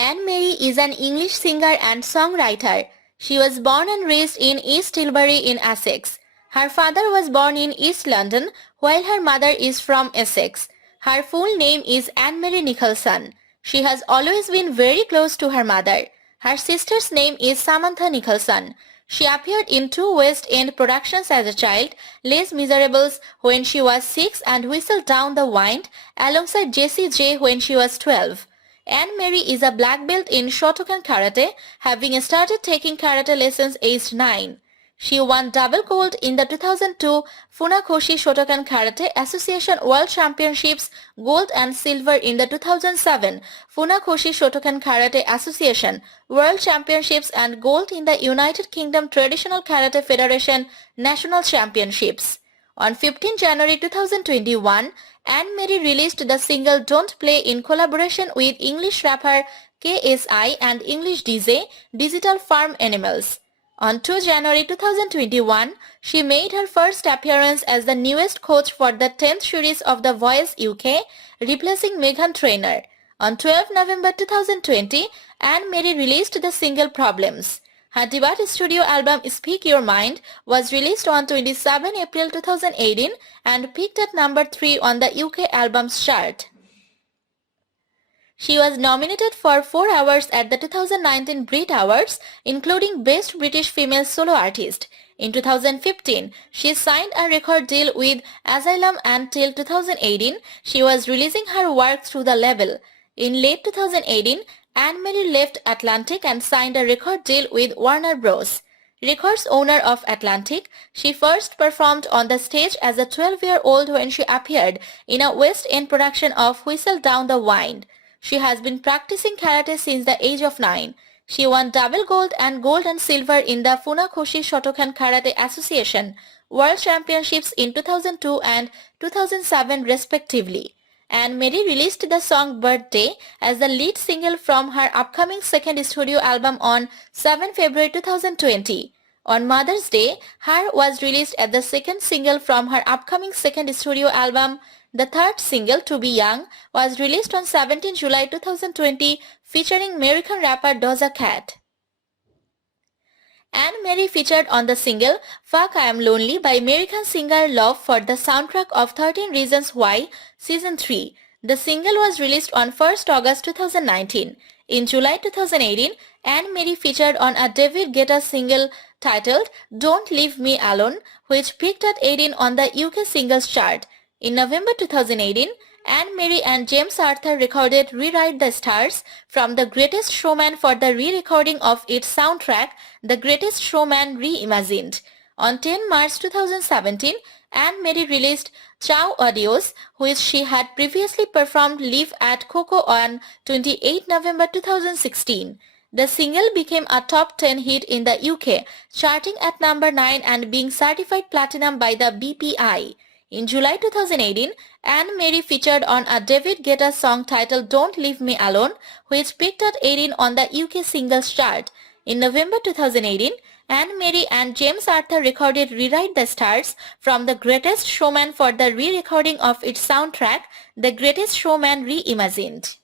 Anne Marie is an English singer and songwriter. She was born and raised in East Tilbury in Essex. Her father was born in East London, while her mother is from Essex. Her full name is Anne Marie Nicholson. She has always been very close to her mother. Her sister's name is Samantha Nicholson. She appeared in 2 West End productions as a child, Les Miserables when she was 6 and Whistle Down the Wind alongside Jessie J when she was 12. Anne Marie is a black belt in Shotokan Karate, having started taking karate lessons aged 9. She won double gold in the 2002 Funakoshi Shotokan Karate Association World Championships, gold and silver in the 2007 Funakoshi Shotokan Karate Association World Championships and gold in the United Kingdom Traditional Karate Federation National Championships. On 15 January 2021, Anne Marie released the single Don't Play in collaboration with English rapper KSI and English DJ Digital Farm Animals. On 2 January 2021, she made her first appearance as the newest coach for the 10th series of The Voice UK, replacing Meghan Trainor. On 12 November 2020, Anne Marie released the single Problems. Her debut studio album Speak Your Mind was released on 27 April 2018 and peaked at number 3 on the UK Albums chart. She was nominated for 4 awards at the 2019 Brit Awards, including Best British Female Solo Artist. In 2015, she signed a record deal with Asylum and till 2018, she was releasing her work through the label. In late 2018, Anne Marie left Atlantic and signed a record deal with Warner Bros. Records owner of Atlantic, she first performed on the stage as a 12-year-old when she appeared in a West End production of Whistle Down the Wind. She has been practicing karate since the age of 9. She won double gold and silver in the Funakoshi Shotokan Karate Association World Championships in 2002 and 2007 respectively. Anne Marie released the song Birthday as the lead single from her upcoming second studio album on 7 February 2020. On Mother's Day, Her was released as the second single from her upcoming second studio album. The third single, To Be Young, was released on 17 July 2020 featuring American rapper Doja Cat. Anne Marie featured on the single Fuck I Am Lonely by American singer Love for the soundtrack of 13 Reasons Why Season 3. The single was released on 1st August 2019. In July 2018, Anne Marie featured on a David Guetta single titled Don't Leave Me Alone, which peaked at 18 on the UK singles chart. In November 2018, Anne Marie and James Arthur recorded Rewrite the Stars from The Greatest Showman for the re-recording of its soundtrack, The Greatest Showman Reimagined. On 10 March 2017, Anne Marie released Ciao Adios, which she had previously performed live at Coco on 28 November 2016. The single became a top 10 hit in the UK, charting at number 9 and being certified platinum by the BPI. In July 2018, Anne Marie featured on a David Guetta song titled Don't Leave Me Alone, which peaked at 18 on the UK singles chart. In November 2018, Anne Marie and James Arthur recorded Rewrite the Stars from The Greatest Showman for the re-recording of its soundtrack, The Greatest Showman Reimagined.